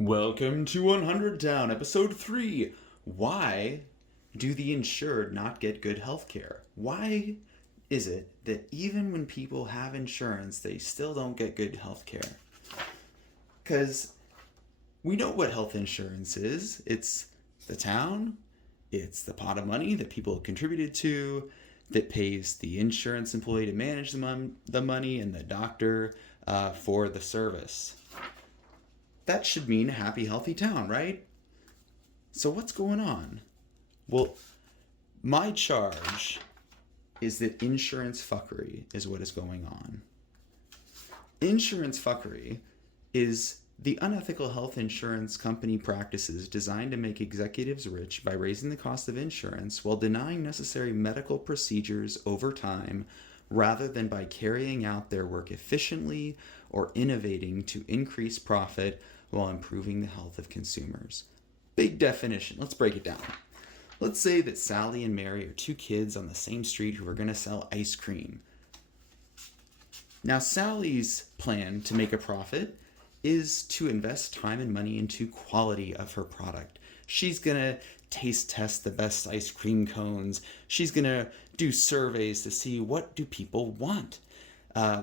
Welcome to 100 Down, Episode 3. Why do the insured not get good health care? Why is it that even when people have insurance, they still don't get good health care? Because we know what health insurance is. It's the town, it's the pot of money that people have contributed to, that pays the insurance employee to manage the money and the doctor for the service. That should mean a happy, healthy town, right? So what's going on? Well, my charge is that insurance fuckery is what is going on. Insurance fuckery is the unethical health insurance company practices designed to make executives rich by raising the cost of insurance while denying necessary medical procedures over time rather than by carrying out their work efficiently or innovating to increase profit while improving the health of consumers. Big definition. Let's break it down. Let's say that Sally and Mary are two kids on the same street who are going to sell ice cream. Now, Sally's plan to make a profit is to invest time and money into quality of her product. She's going to taste test the best ice cream cones. She's going to do surveys to see what do people want,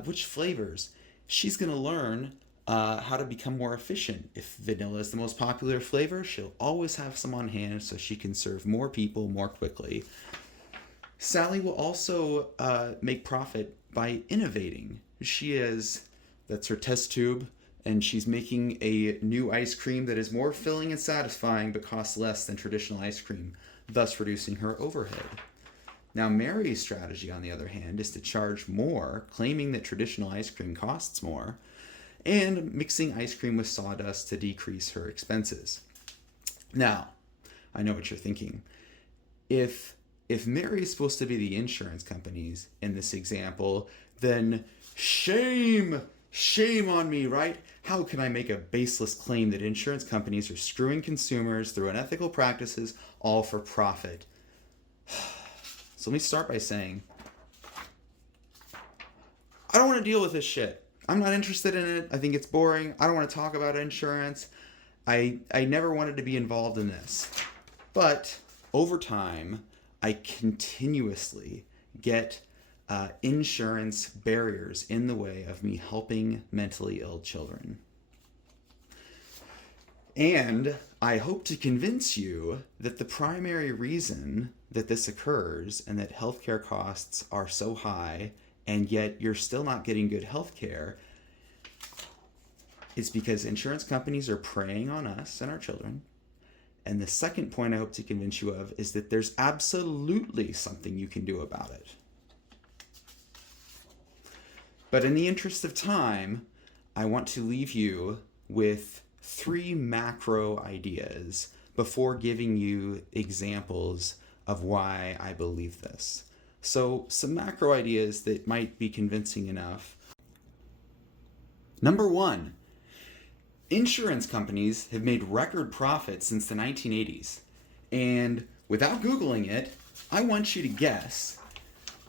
which flavors. She's going to learn how to become more efficient. If vanilla is the most popular flavor, she'll always have some on hand so she can serve more people more quickly. Sally will also make profit by innovating. That's her test tube, and she's making a new ice cream that is more filling and satisfying but costs less than traditional ice cream, thus reducing her overhead. Now, Mary's strategy, on the other hand, is to charge more, claiming that traditional ice cream costs more, and mixing ice cream with sawdust to decrease her expenses. Now, I know what you're thinking. If Mary is supposed to be the insurance companies in this example, then shame on me, right? How can I make a baseless claim that insurance companies are screwing consumers through unethical practices, all for profit? So let me start by saying, I don't want to deal with this shit. I'm not interested in it. I think it's boring. I don't want to talk about insurance. I never wanted to be involved in this. But over time, I continuously get insurance barriers in the way of me helping mentally ill children. And I hope to convince you that the primary reason that this occurs and that healthcare costs are so high and yet you're still not getting good health care, it's because insurance companies are preying on us and our children. And the second point I hope to convince you of is that there's absolutely something you can do about it. But in the interest of time, I want to leave you with 3 macro ideas before giving you examples of why I believe this. So some macro ideas that might be convincing enough. Number 1, insurance companies have made record profits since the 1980s. And without Googling it, I want you to guess,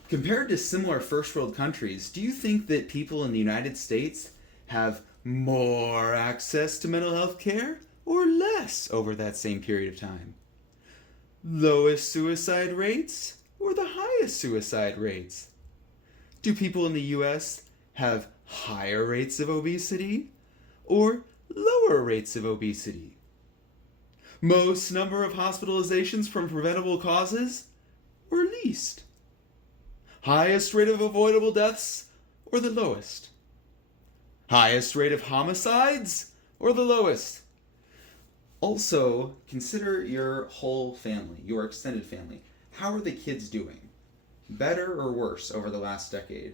compared to similar first world countries, do you think that people in the United States have more access to mental health care or less over that same period of time? Lowest suicide rates or the highest suicide rates? Do people in the US have higher rates of obesity or lower rates of obesity? Most number of hospitalizations from preventable causes or least? Highest rate of avoidable deaths or the lowest? Highest rate of homicides or the lowest? Also, consider your whole family, your extended family. How are the kids doing? Better or worse over the last decade?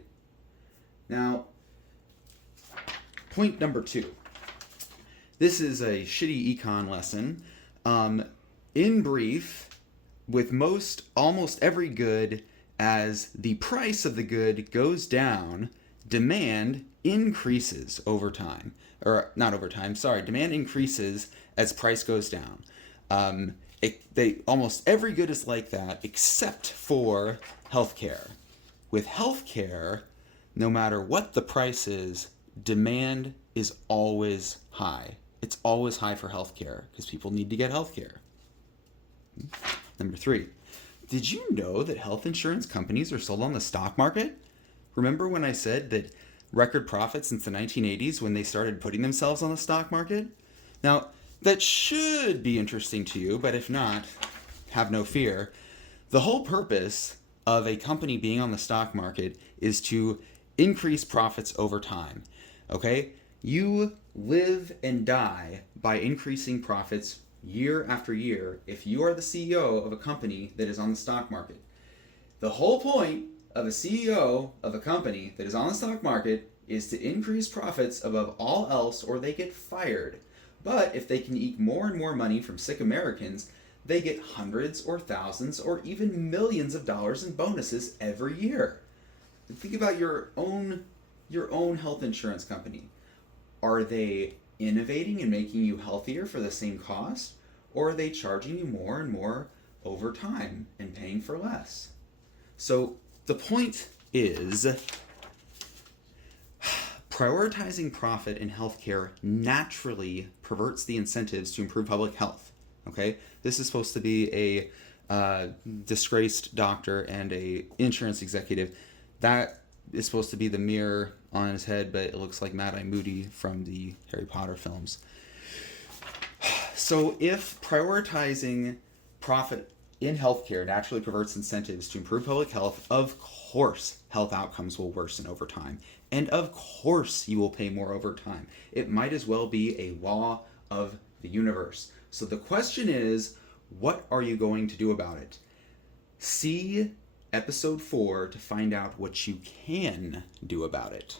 Now, point number 2. This is a shitty econ lesson. In brief, with almost every good, as the price of the good goes down, demand increases over time. Or not over time, sorry, demand increases as price goes down. Almost every good is like that except for healthcare. With healthcare, no matter what the price is, demand is always high. it's always high for healthcare because people need to get healthcare. Number 3, did you know that health insurance companies are sold on the stock market? Remember when I said that record profits since the 1980s when they started putting themselves on the stock market? Now, that should be interesting to you, but if not, have no fear. The whole purpose of a company being on the stock market is to increase profits over time. Okay? You live and die by increasing profits year after year if you are the CEO of a company that is on the stock market. The whole point of a CEO of a company that is on the stock market is to increase profits above all else or they get fired. But if they can eke more and more money from sick Americans, they get hundreds or thousands or even millions of dollars in bonuses every year. Think about your own health insurance company. Are they innovating and making you healthier for the same cost? Or are they charging you more and more over time and paying for less? So the point is, prioritizing profit in healthcare naturally perverts the incentives to improve public health. Okay? This is supposed to be a disgraced doctor and a insurance executive. That is supposed to be the mirror on his head, but it looks like Mad-Eye Moody from the Harry Potter films. So if prioritizing profit in healthcare naturally perverts incentives to improve public health, of course health outcomes will worsen over time. And of course you will pay more over time. It might as well be a law of the universe. So the question is, what are you going to do about it? See episode 4 to find out what you can do about it.